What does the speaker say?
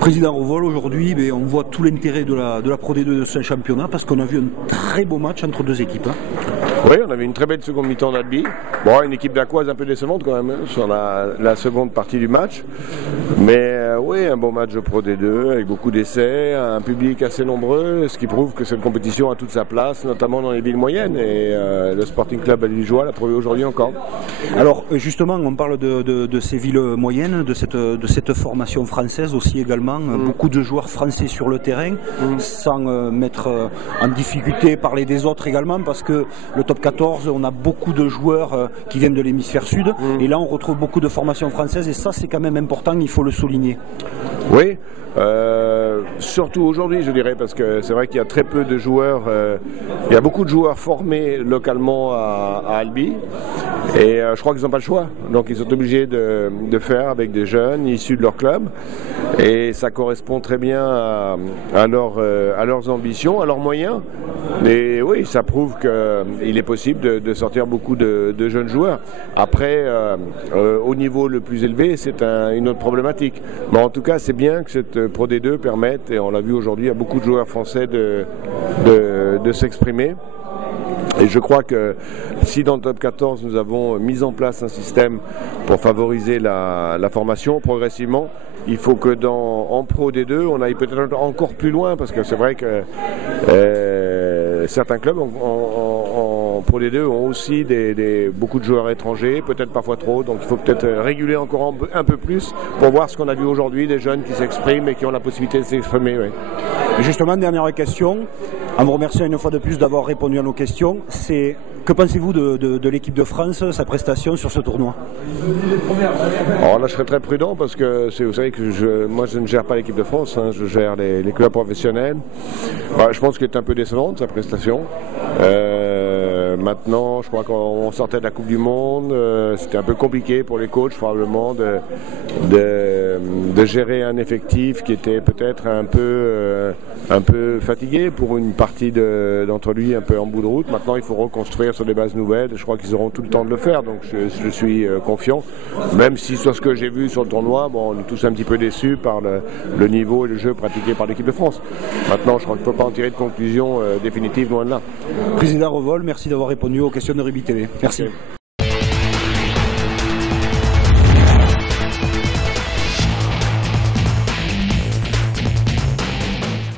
Président Revol, aujourd'hui, on voit tout l'intérêt de la Pro D2 de ce championnat parce qu'on a vu un très beau match entre deux équipes. Oui, on avait une très belle seconde mi-temps d'Albi. Bon, une équipe d'Aquoise un peu décevante quand même sur la seconde partie du match. Mais oui, un bon match de Pro D2 avec beaucoup d'essais, un public assez nombreux, ce qui prouve que cette compétition a toute sa place, notamment dans les villes moyennes. Et le Sporting Club Albigeois l'a prouvé aujourd'hui encore. Alors justement, on parle de ces villes moyennes, de cette formation française aussi également. Beaucoup de joueurs français sur le terrain, sans mettre en difficulté parler des autres également, parce que le top 14, on a beaucoup de joueurs qui viennent de l'hémisphère sud, et là on retrouve beaucoup de formations françaises, et ça c'est quand même important, il faut le souligner. Oui, surtout aujourd'hui je dirais, parce que c'est vrai qu'il y a très peu de joueurs, il y a beaucoup de joueurs formés localement à Albi, et je crois qu'ils n'ont pas le choix, donc ils sont obligés de faire avec des jeunes issus de leur club, et ça correspond très bien à leurs ambitions, à leurs moyens. Et oui, ça prouve qu'il est possible de sortir beaucoup de jeunes joueurs. Après, au niveau le plus élevé, c'est une autre problématique. Mais en tout cas, c'est bien que cette Pro D2 permette, et on l'a vu aujourd'hui, à beaucoup de joueurs français de s'exprimer. Et je crois que si dans le top 14 nous avons mis en place un système pour favoriser la formation progressivement, il faut que en Pro D2 on aille peut-être encore plus loin, parce que c'est vrai que certains clubs en Pro D2 ont aussi beaucoup de joueurs étrangers, peut-être parfois trop, donc il faut peut-être réguler encore un peu plus pour voir ce qu'on a vu aujourd'hui, des jeunes qui s'expriment et qui ont la possibilité de s'exprimer. Oui. Justement, dernière question, en vous remerciant une fois de plus d'avoir répondu à nos questions, c'est que pensez-vous de l'équipe de France, sa prestation sur ce tournoi? Alors là je serais très prudent, parce que vous savez que moi je ne gère pas l'équipe de France, je gère les clubs professionnels. Je pense qu'elle est un peu décevante sa prestation. Maintenant je crois qu'on sortait de la Coupe du Monde, c'était un peu compliqué pour les coachs probablement de gérer un effectif qui était peut-être un peu fatigué pour une partie d'entre lui, un peu en bout de route. Maintenant il faut reconstruire sur des bases nouvelles, je crois qu'ils auront tout le temps de le faire, donc je suis confiant, même si sur ce que j'ai vu sur le tournoi, on est tous un petit peu déçus par le niveau et le jeu pratiqué par l'équipe de France. Maintenant je crois qu'il ne faut pas en tirer de conclusion définitive, loin de là. Président Revol, merci d'avoir répondu aux questions de Rugby TV. Merci. Okay.